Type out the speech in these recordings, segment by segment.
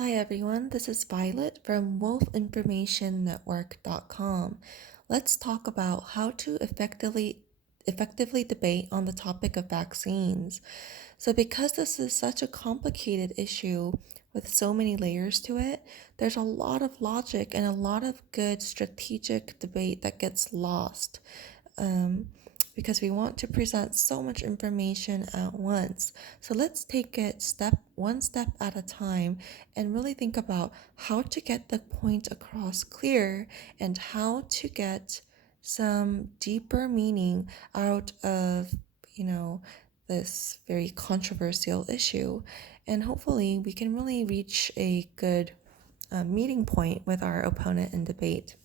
Hi everyone, this is Violet from wolfinformationnetwork.com. Let's talk about how to effectively debate on the topic of vaccines. So because this is such a complicated issue with so many layers to it, there's a lot of logic and a lot of good strategic debate that gets lost. Um, because we want to present so much information at once. So let's take it one step at a time and really think about how to get the point across clear and how to get some deeper meaning out of, you know, this very controversial issue. And hopefully we can really reach a good meeting point with our opponent in debate.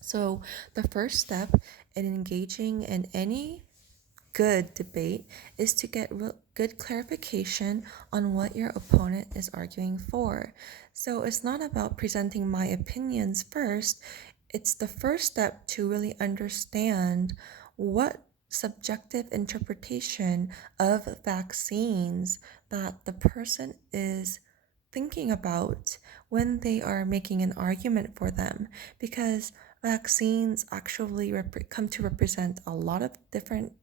So, the first step in engaging in any good debate is to get good clarification on what your opponent is arguing for. So, it's not about presenting my opinions first, it's the first step to really understand what subjective interpretation of vaccines that the person is thinking about when they are making an argument for them, because vaccines actually come to represent a lot of different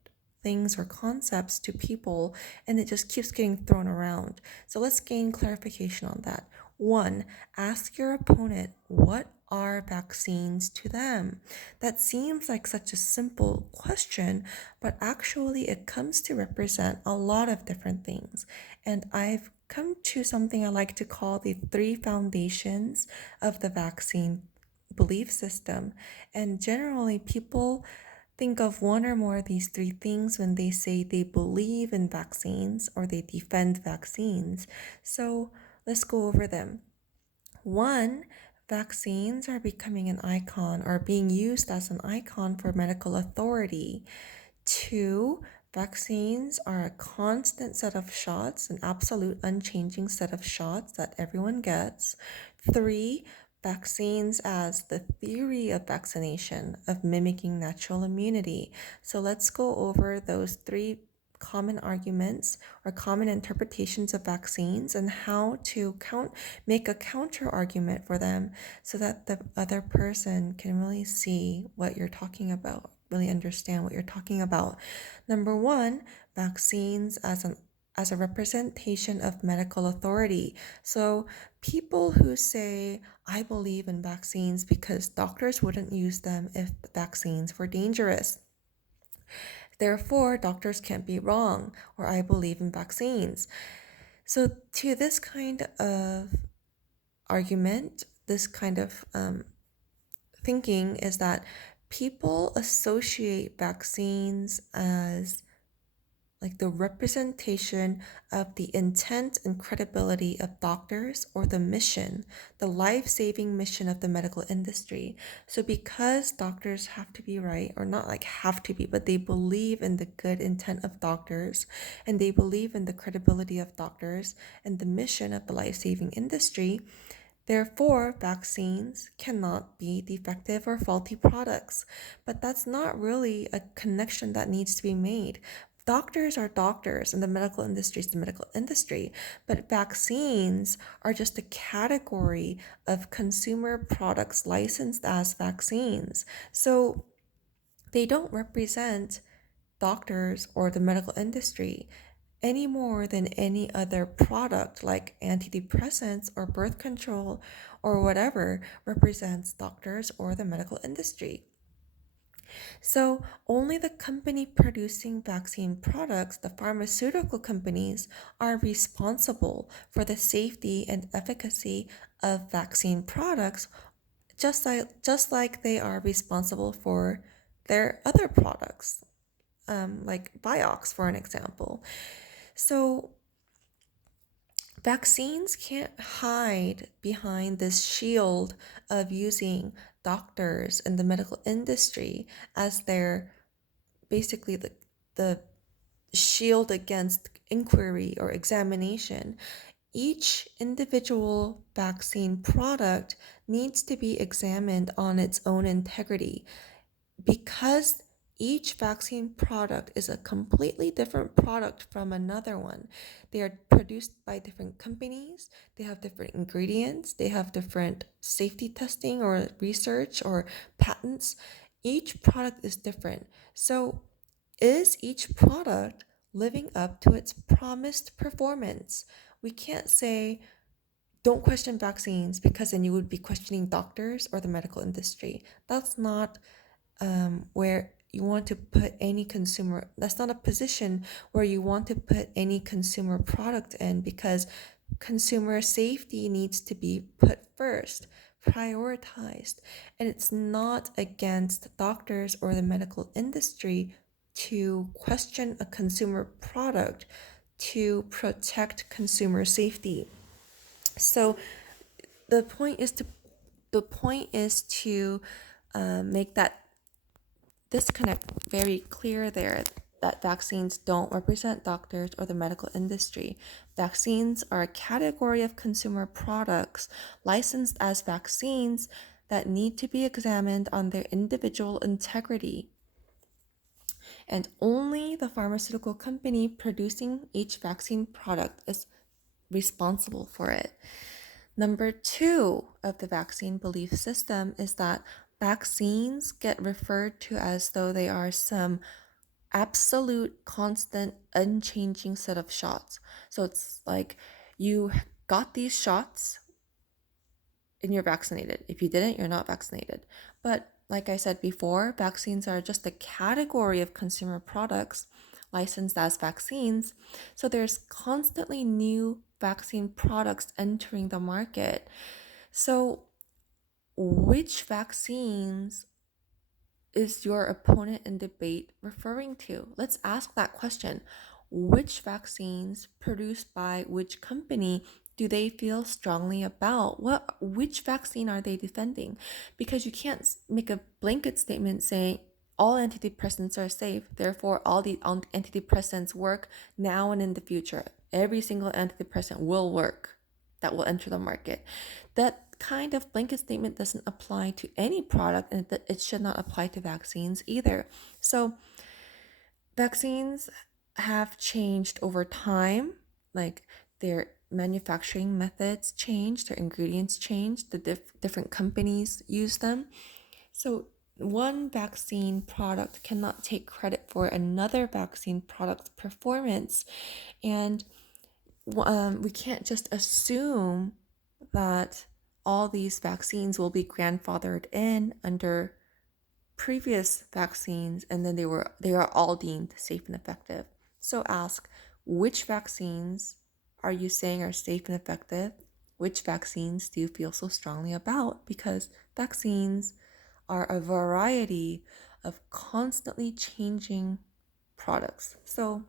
things or concepts to people, and it just keeps getting thrown around. So let's gain clarification on that. One, ask your opponent, what are vaccines to them? That seems like such a simple question, but actually it comes to represent a lot of different things. And I've come to something I like to call the three foundations of the vaccine belief system. And generally, people think of one or more of these three things when they say they believe in vaccines or they defend vaccines. So let's go over them. One, vaccines are becoming an icon or being used as an icon for medical authority. Two, vaccines are a constant set of shots, an absolute unchanging set of shots that everyone gets. Three, vaccines as the theory of vaccination, of mimicking natural immunity. So let's go over those three common arguments or common interpretations of vaccines and how to make a counter argument for them so that the other person can really see what you're talking about, really understand what you're talking about. Number one, vaccines as a representation of medical authority. So people who say, I believe in vaccines because doctors wouldn't use them if the vaccines were dangerous. Therefore, doctors can't be wrong, or I believe in vaccines. So, to this kind of argument, this kind of thinking is that people associate vaccines as like the representation of the intent and credibility of doctors or the mission, the life-saving mission of the medical industry. So because doctors have to be right, or not like have to be, but they believe in the good intent of doctors and they believe in the credibility of doctors and the mission of the life-saving industry, therefore, vaccines cannot be defective or faulty products. But that's not really a connection that needs to be made. Doctors are doctors and the medical industry is the medical industry, but vaccines are just a category of consumer products licensed as vaccines. So they don't represent doctors or the medical industry any more than any other product like antidepressants or birth control or whatever represents doctors or the medical industry. So only the company producing vaccine products, the pharmaceutical companies, are responsible for the safety and efficacy of vaccine products, just like they are responsible for their other products, like Vioxx, for an example. So vaccines can't hide behind this shield of using doctors in the medical industry as their basically the shield against inquiry or examination. Each individual vaccine product needs to be examined on its own integrity because Each vaccine product is a completely different product from another one. They are produced by different companies, they have different ingredients, they have different safety testing or research or patents. Each product is different. So, is each product living up to its promised performance? We can't say, don't question vaccines because then you would be questioning doctors or the medical industry. That's not where you want to put any consumer, that's not a position where you want to put any consumer product in, because consumer safety needs to be put first, prioritized. And it's not against doctors or the medical industry to question a consumer product to protect consumer safety. So the point is to make that disconnect very clear there, that vaccines don't represent doctors or the medical industry. Vaccines are a category of consumer products licensed as vaccines that need to be examined on their individual integrity. And only the pharmaceutical company producing each vaccine product is responsible for it. Number two of the vaccine belief system is that vaccines get referred to as though they are some absolute, constant, unchanging set of shots. So it's like you got these shots and you're vaccinated. If you didn't, you're not vaccinated. But like I said before, vaccines are just a category of consumer products licensed as vaccines. So there's constantly new vaccine products entering the market. So which vaccines is your opponent in debate referring to? Let's ask that question. Which vaccines produced by which company do they feel strongly about? Which vaccine are they defending? Because you can't make a blanket statement saying all antidepressants are safe, therefore all the antidepressants work now and in the future. Every single antidepressant will work that will enter the market. That kind of blanket statement doesn't apply to any product, and it should not apply to vaccines either. So vaccines have changed over time, like their manufacturing methods changed, their ingredients changed, the different companies use them. So one vaccine product cannot take credit for another vaccine product's performance. And we can't just assume that all these vaccines will be grandfathered in under previous vaccines and then they are all deemed safe and effective. So ask, which vaccines are you saying are safe and effective? Which vaccines do you feel so strongly about? Because vaccines are a variety of constantly changing products. So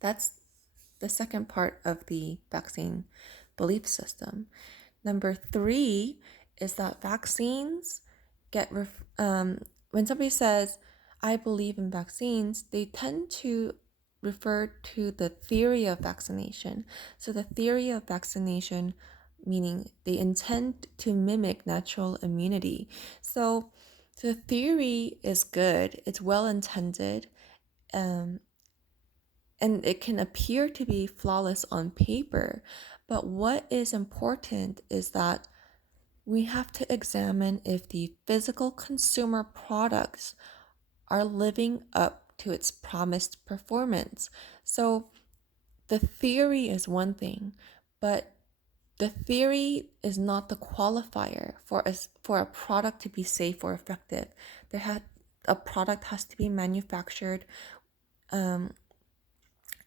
that's the second part of the vaccine belief system. Number three is that vaccines when somebody says, I believe in vaccines, they tend to refer to the theory of vaccination. So the theory of vaccination, meaning they intend to mimic natural immunity. So the theory is good, it's well intended, and it can appear to be flawless on paper. But what is important is that we have to examine if the physical consumer products are living up to its promised performance. So the theory is one thing, but the theory is not the qualifier for a product to be safe or effective. A product has to be manufactured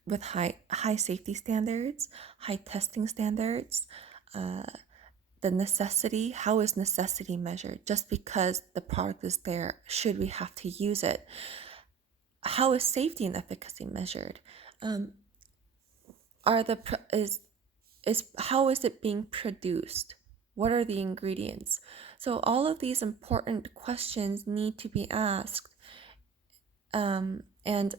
with high safety standards, high testing standards. The necessity, how is necessity measured? Just because the product is there, should we have to use it? How is safety and efficacy measured? How is it being produced? What are the ingredients? So all of these important questions need to be asked, and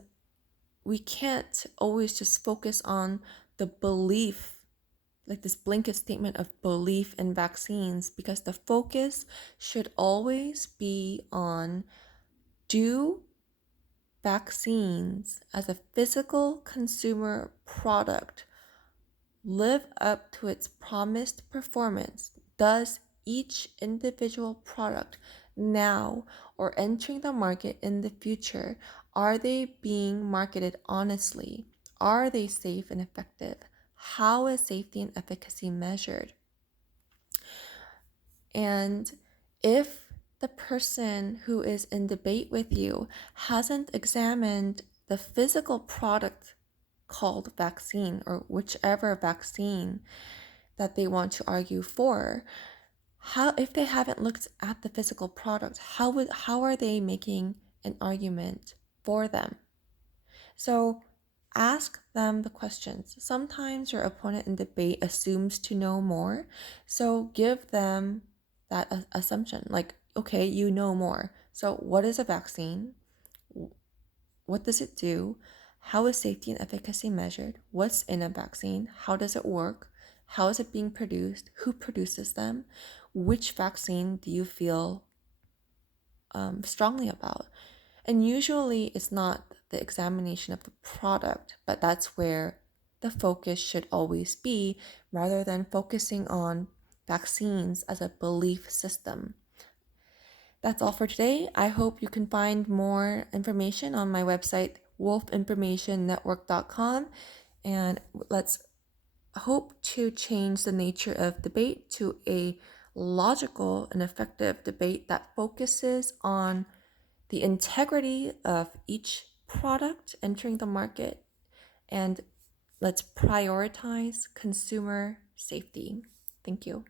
we can't always just focus on the belief, like this blanket statement of belief in vaccines, because the focus should always be on, do vaccines as a physical consumer product live up to its promised performance? Does each individual product now or entering the market in the future, are they being marketed honestly? Are they safe and effective? How is safety and efficacy measured? And if the person who is in debate with you hasn't examined the physical product called vaccine or whichever vaccine that they want to argue for, how, if they haven't looked at the physical product, how are they making an argument for them? So ask them the questions. Sometimes your opponent in debate assumes to know more, so give them that assumption, like, okay, you know more. So what is a vaccine? What does it do? How is safety and efficacy measured? What's in a vaccine? How does it work? How is it being produced? Who produces them? Which vaccine do you feel strongly about? And usually it's not the examination of the product, but that's where the focus should always be, rather than focusing on vaccines as a belief system. That's all for today. I hope you can find more information on my website, wolfinformationnetwork.com, and let's hope to change the nature of debate to a logical and effective debate that focuses on the integrity of each product entering the market, and let's prioritize consumer safety. Thank you.